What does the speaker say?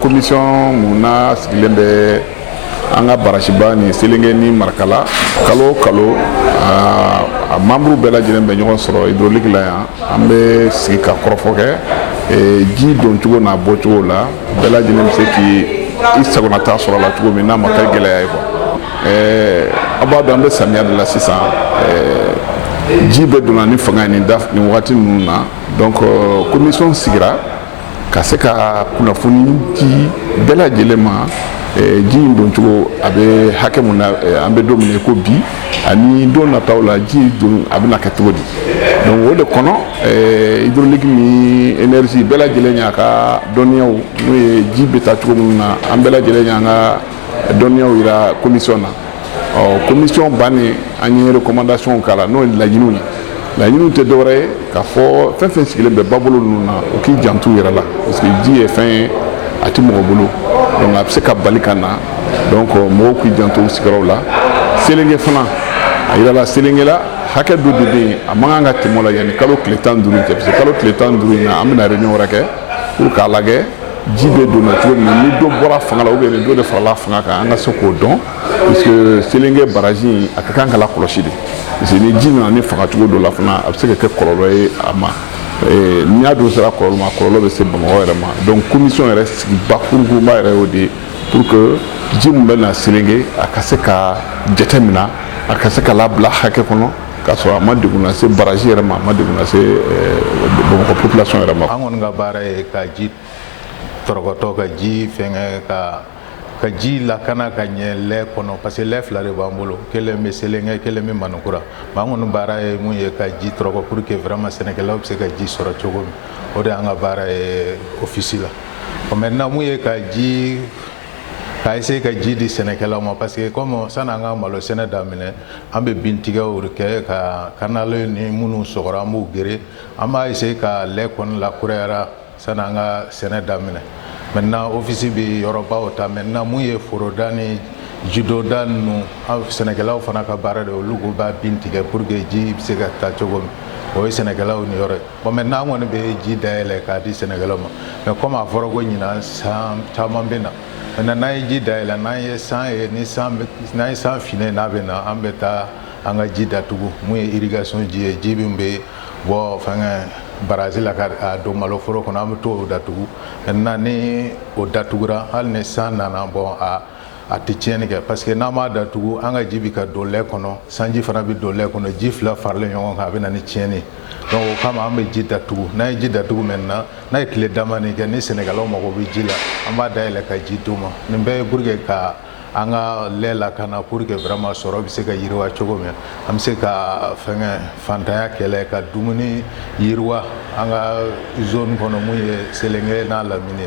Commission muna sigilen bɛ an ka barasiba ni Selenge ni Marikala kalo a membre bɛɛ lajɛlen bɛ ɲɔgɔn sɔrɔ hydraulique la yan an bɛ sigi ka kɔrɔfɔ kɛ ji don cogo n'a bɔ cogo la bɛɛ lajɛlen bɛ se k'i sagonata sɔrɔ la cogo min n'a ma kɛ gɛlɛya ye quoi a b'a dɔn an bɛ samiya de la sisan ji bɛ donna ni fanga ni waati ninnu na donc commission sigira ka se ka kunnafoni di bɛɛ lajɛlen ma ji in don cogo a bɛ hakɛ mun na an bɛ don min ko bi ani don nataw la ji don a bɛna kɛ cogo di donc o de kɔnɔ hydraulique ni énergie bɛɛ lajɛlen y'a ka dɔnniyaw n'o ye ji bɛ taa cogo minnu na an bɛɛ lajɛlen y'an ka dɔnniyaw yira commission na commission bannen an ye recommandation k'a la n'o ye laɲiniw ye laɲiniw tɛ dɔwɛrɛ ye k'a fɔ fɛn fɛn sigilen bɛ babolo ninnu na o k'i janto yɛrɛ la parce que ji ye fɛn ye a tɛ mɔgɔ bolo donc a bɛ se ka bali ka na donc mɔgɔw k'i janto u sigiyɔrɔw la Selenge fana a yirala Selenge la hakɛ dɔ de bɛ yen a man kan ka tɛmɛ o la yanni kalo tile 15 cɛ parce que kalo tile 15 in na an bɛna réunion wɛrɛ kɛ pour k'a lajɛ ji bɛ don na cogo min na ni dɔ bɔra fanga la ou bien ni dɔ de farala fanga kan an ka se k'o dɔn parce que Selenge baraji a ka kan ka lakɔlɔsi de parce que ni ji nana ni fanga cogo dɔ la fana a bɛ se ka kɛ kɔlɔlɔ ye a ma n'i y'a dun sera kɔlɔlɔ ma kɔlɔlɔ bɛ se Bamakɔ yɛrɛ ma donc commission yɛrɛ sigi bakuruba yɛrɛ y'o de pour que ji min bɛ na Selenge a ka se ka jate minɛ a ka se ka labila hakɛ kɔnɔ k'a sɔrɔ a ma degun lase baraji yɛrɛ ma a ma degun lase Bamakɔ population yɛrɛ ma. An kɔni ka baara ye ka ji tɔrɔkɔtɔ ka ji fɛngɛ ka ji lakana ka ɲɛ lɛ kɔnɔ parce que lɛ fila de b'an bolo kelen bɛ Selenge kelen bɛ Manukura mais an kɔni baara ye mun ye ka ji tɔrɔkɔ pour que vraiment sɛnɛkɛlaw bɛ se ka ji sɔrɔ cogo min o de y'an ka baara ye office la maintenant mun ye ka essayer ka ji di sɛnɛkɛlaw ma parce que comme sanni an ka malo sɛnɛ daminɛ an bɛ bin tigɛw de kɛ ka canal ni minnu sɔgɔra an b'u gere an b'a essayer ka lɛ kɔni lakurayara sanni an ka sɛnɛ daminɛ maintenant office bɛ yɔrɔbaw ta maintenant mun ye foroda ni jidoda ninnu sɛnɛkɛlaw fana ka baara de olu ko b'a bin tigɛ pour que ji bɛ se ka taa cogo min o ye sɛnɛkɛlaw ni yɔrɔ ye bon maintenant an kɔni bɛ ji dayɛlɛ k'a di sɛnɛkɛlaw ma mais comme a fɔra ko ɲinan san caman bɛ na maintenant n'an ye ji dayɛlɛ n'an ye san ye n'an ye san finɛ n'a bɛ na an bɛ taa an ka ji datugu mun ye irrigation ji ye ji min bɛ bɔ fɛngɛ baraji la ka don malo foro kɔnɔ an bɛ t'o datugu maintenant ni o datugura hali ni san nana bon a tɛ tiɲɛni kɛ parce que n'an m'a datugu an ka ji bɛ ka don lɛ kɔnɔ sanji fana bɛ don lɛ kɔnɔ ji fila faralen ɲɔgɔn kan a bɛ na ni tiɲɛni donc o kama an bɛ ji datugu n'an ye ji datugu maintenant n'a ye tile damani kɛ ni sɛnɛkɛlaw mago bɛ ji la an b'a dayɛlɛ ka ji d'u ma nin bɛɛ ye pour que ka an ka lɛ lakana pour que vraiment sɔrɔ bɛ se ka yiriwa cogo min an bɛ se ka fɛngɛ fantanya kɛlɛ ka dumuni yiriwa an ka zone kɔnɔ mun ye Selenge n'a Lamini